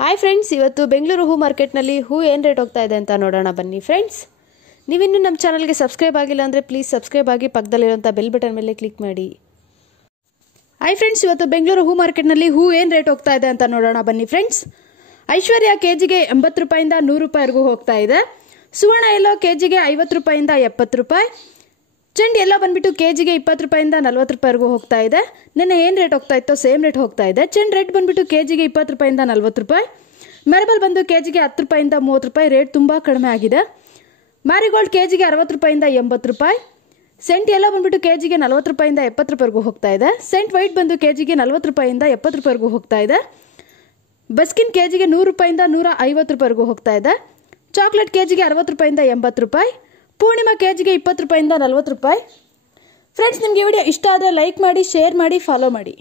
Hi friends, ಇವತ್ತು ಬೆಂಗಳೂರು ಹೂ ಮಾರ್ಕೆಟ್ನಲ್ಲಿ ಹೂ ಏನು ರೇಟ್ ಹೋಗ್ತಾ ಇದೆ ಅಂತ ನೋಡೋಣ ಬನ್ನಿ ಫ್ರೆಂಡ್ಸ್. ನೀವಿನ್ನೂ ನಮ್ಮ ಚಾನಲ್ಗೆ ಸಬ್ಸ್ಕ್ರೈಬ್ ಆಗಿಲ್ಲ ಅಂದರೆ ಪ್ಲೀಸ್ ಸಬ್ಸ್ಕ್ರೈಬ್ ಆಗಿ ಪಕ್ಕದಲ್ಲಿರುವಂಥ ಬೆಲ್ ಬಟನ್ ಮೇಲೆ ಕ್ಲಿಕ್ ಮಾಡಿ. ಹಾಯ್ ಫ್ರೆಂಡ್ಸ್, ಇವತ್ತು ಬೆಂಗಳೂರು ಹೂ ಮಾರ್ಕೆಟ್ನಲ್ಲಿ ಹೂ ಏನು ರೇಟ್ ಹೋಗ್ತಾ ಇದೆ ಅಂತ ನೋಡೋಣ ಬನ್ನಿ ಫ್ರೆಂಡ್ಸ್. ಐಶ್ವರ್ಯ ಕೆಜಿಗೆ 80 ರೂಪಾಯಿಂದ 100 ರೂಪಾಯಿವರೆಗೂ ಹೋಗ್ತಾ ಇದೆ. ಸುವರ್ಣ ಎಲ್ಲೋ ಕೆಜಿಗೆ 50 ರೂಪಾಯಿಂದ 70 ರೂಪಾಯಿ. ಚೆಂಡು ಎಲ್ಲ ಬಂದ್ಬಿಟ್ಟು ಕೆಜಿಗೆ 20 ರೂಪಾಯಿಂದ 40 ರೂಪಾಯಿವರೆಗೂ ಹೋಗ್ತಾ ಇದೆ. ನೆನ್ನೆ ಏನು ರೇಟ್ ಹೋಗ್ತಾ ಇತ್ತೋ ಸೇಮ್ ರೇಟ್ ಹೋಗ್ತಾ ಇದೆ. ಚೆಂಡು ರೇಟ್ ಬಂದ್ಬಿಟ್ಟು ಕೆಜಿಗೆ 20 ರೂಪಾಯಿಂದ 40 ರೂಪಾಯಿ. ಮೆರಬಲ್ ಬಂದು ಕೆಜಿಗೆ 10 ರೂಪಾಯಿಂದ 30 ರೂಪಾಯಿ. ರೇಟ್ ತುಂಬ ಕಡಿಮೆ ಆಗಿದೆ. ಮ್ಯಾರಿಗೋಲ್ಡ್ ಕೆಜಿಗೆ 60 ರೂಪಾಯಿಂದ 80 ರೂಪಾಯಿ. ಸೆಂಟ್ ಎಲ್ಲ ಬಂದ್ಬಿಟ್ಟು ಕೆಜಿಗೆ 40 ರೂಪಾಯಿಂದ 70 ರೂಪಾಯಿವರೆಗೂ ಹೋಗ್ತಾ ಇದೆ. ಸೆಂಟ್ ವೈಟ್ ಬಂದು ಕೆಜಿಗೆ 40 ರೂಪಾಯಿಂದ 70 ರೂಪಾಯಿವರೆಗೂ ಹೋಗ್ತಾ ಇದೆ. ಬಸ್ಕಿನ್ ಕೆಜಿಗೆ 100 ರೂಪಾಯಿಂದ 150 ರೂಪಾಯಿವರೆಗೂ ಹೋಗ್ತಾ ಇದೆ. ಚಾಕ್ಲೇಟ್ ಕೆಜಿಗೆ 60 ರೂಪಾಯಿಂದ 80 ರೂಪಾಯಿ. ಪೂರ್ಣಿಮಾ ಕೆಜಿಗೆ 20 ರೂಪಾಯಿಂದ 40 ರೂಪಾಯಿ. ಫ್ರೆಂಡ್ಸ್, ನಿಮಗೆ ವಿಡಿಯೋ ಇಷ್ಟ ಆದರೆ ಲೈಕ್ ಮಾಡಿ, ಶೇರ್ ಮಾಡಿ, ಫಾಲೋ ಮಾಡಿ.